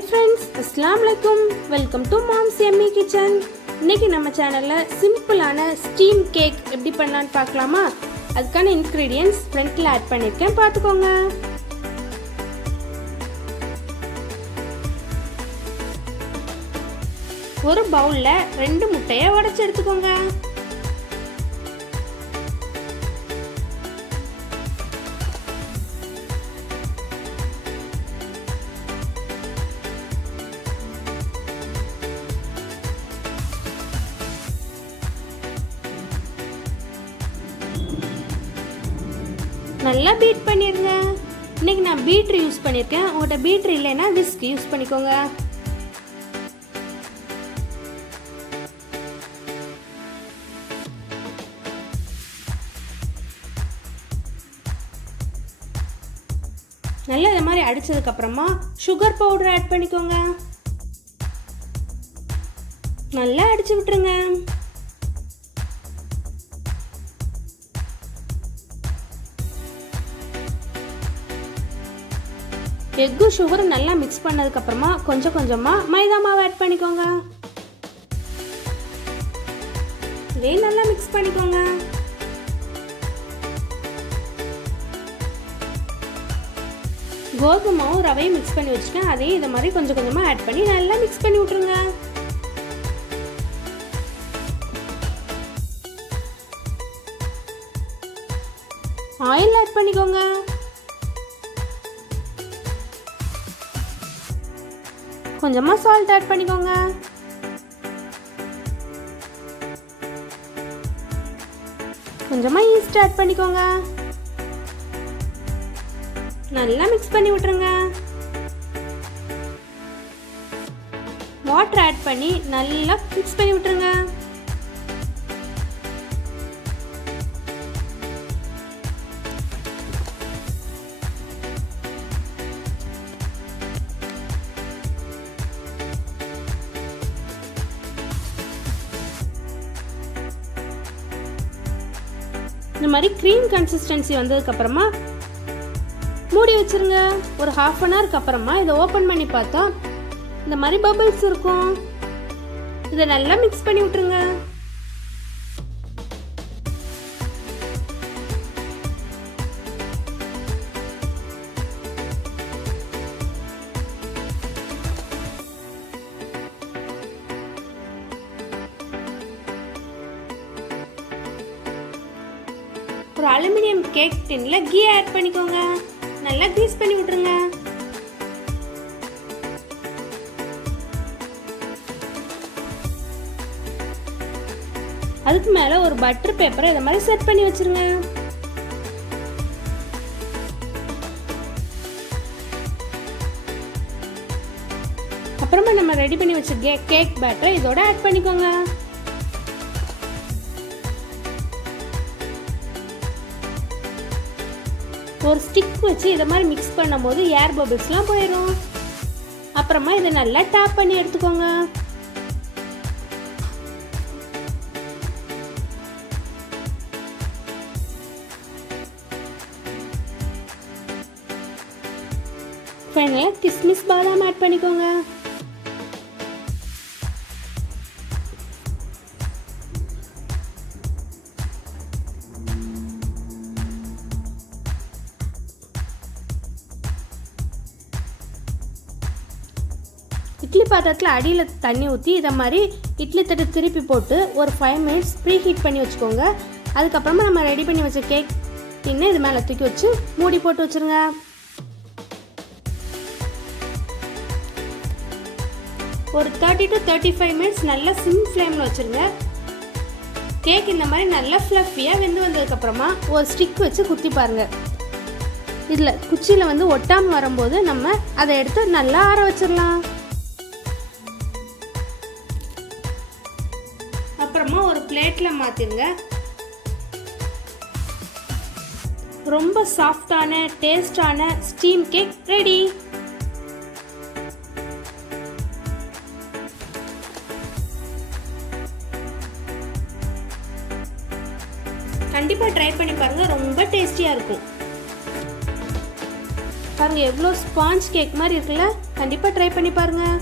Hi friends, அஸ்ஸலாமு அலைக்கும். Welcome to mom's Emmy kitchen. இன்னைக்கு நம்ம சேனலில் சிம்பிளான ஸ்டீம் கேக் எப்படி பண்ணலான்னு பார்க்கலாமா? அதுக்கான இன்க்ரீடியன்ட்ஸ் ஃப்ரண்ட்டில் ஆட் பண்ணியிருக்கேன், பார்த்துக்கோங்க. ஒரு பவுலில் 2 முட்டையை உடைச்சு எடுத்துக்கோங்க. நல்லா பீட் பண்ணிடுங்க. இன்னைக்கு நான் பீட்ரு யூஸ் பண்ணியிருக்கேன். உங்கள்கிட்ட பீட்ரு இல்லைன்னா விஸ்க் யூஸ் பண்ணிக்கோங்க. நல்லா இது மாதிரி அடிச்சதுக்கப்புறமா சுகர் பவுடர் ஆட் பண்ணிக்கோங்க. நல்லா அடிச்சு விட்டுருங்க. எக்கு சுகர் நல்லா மிக்ஸ் பண்ணதுக்கப்புறமா கொஞ்சம் கொஞ்சமாக மைதா மாவு ஆட் பண்ணிக்கோங்க. இதே நல்லா மிக்ஸ் பண்ணிக்கோங்க. கோதுமாவும் ரவையும் மிக்ஸ் பண்ணி வச்சுக்கேன். அதையும் இதை மாதிரி கொஞ்சம் கொஞ்சமாக ஆட் பண்ணி நல்லா மிக்ஸ் பண்ணி விட்டுருங்க. ஆயில் ஆட் பண்ணிக்கோங்க. கொஞ்சமா சால்ட் ஆட் பண்ணிக்கோங்க. கொஞ்சமா ஈஸ்ட் ஆட் பண்ணிக்கோங்க. நல்லா மிக்ஸ் பண்ணி விட்டுருங்க. வாட்டர் ஆட் பண்ணி நல்லா மிக்ஸ் பண்ணி விட்டுருங்க. இந்த மாதிரி க்ரீம் கன்சிஸ்டன்சி வந்ததுக்கப்புறமா மூடி வச்சிருங்க. ஒரு ½ அன் ஹவருக்கு அப்புறமா இதை ஓப்பன் பண்ணி பார்த்தா இந்த மாதிரி பபிள்ஸ் இருக்கும். இதை நல்லா மிக்ஸ் பண்ணி விட்டுருங்க. ஒரு அலுமினியம் கேக் டின்ல கீ ஆட் பண்ணிக்கோங்க. நல்லா கிரீஸ் பண்ணி விட்டுருங்க. அதுக்கு மேல ஒரு பட்டர் பேப்பரை இத மாதிரி செட் பண்ணி வச்சிருங்க. அப்புறமா நம்ம ரெடி பண்ணி வச்ச கேக் பேட்டரை இதோட ஆட் பண்ணிக்கோங்க. ஒரு ஸ்டிக் வச்சு இதை மாதிரி மிக்ஸ் பண்ணும்போது ஏர் பபிள்ஸ்லாம் போயிடும். அப்புறமா இதை நல்லா டேப் பண்ணி எடுத்துக்கோங்க. ஃபைனலாக கிஸ்மிஸ் பாதாம் ஆட் பண்ணிக்கோங்க. இட்லி பாத்திரத்தில் அடியில் தண்ணி ஊற்றி இதை மாதிரி இட்லி தட்டு திருப்பி போட்டு ஒரு 5 மினிட்ஸ் ப்ரீ ஹீட் பண்ணி வச்சுக்கோங்க. அதுக்கப்புறமா நம்ம ரெடி பண்ணி வச்ச கேக் டின்னு இது மேலே தூக்கி வச்சு மூடி போட்டு வச்சுருங்க. ஒரு 30 to 35 மினிட்ஸ் நல்லா சிம் ஃப்ளேமில் வச்சுருங்க. கேக் இந்த மாதிரி நல்லா ஃப்ளஃபியாக வெந்து வந்ததுக்கப்புறமா ஒரு ஸ்டிக் வச்சு குத்தி பாருங்கள். இதில் குச்சியில் வந்து ஒட்டாமல் வரும்போது நம்ம அதை எடுத்து நல்லா ஆற வச்சிடலாம். அப்புறமா ஒரு பிளேட்டில் மாற்றிடுங்க. ரொம்ப சாஃப்டான டேஸ்டான ஸ்டீம் கேக் ரெடி. கண்டிப்பாக ட்ரை பண்ணி பாருங்கள், ரொம்ப டேஸ்டியாக இருக்கும். பாருங்கள் எவ்வளோ ஸ்பாஞ்ச் கேக் மாதிரி இருக்குல்ல. கண்டிப்பாக ட்ரை பண்ணி பாருங்கள்.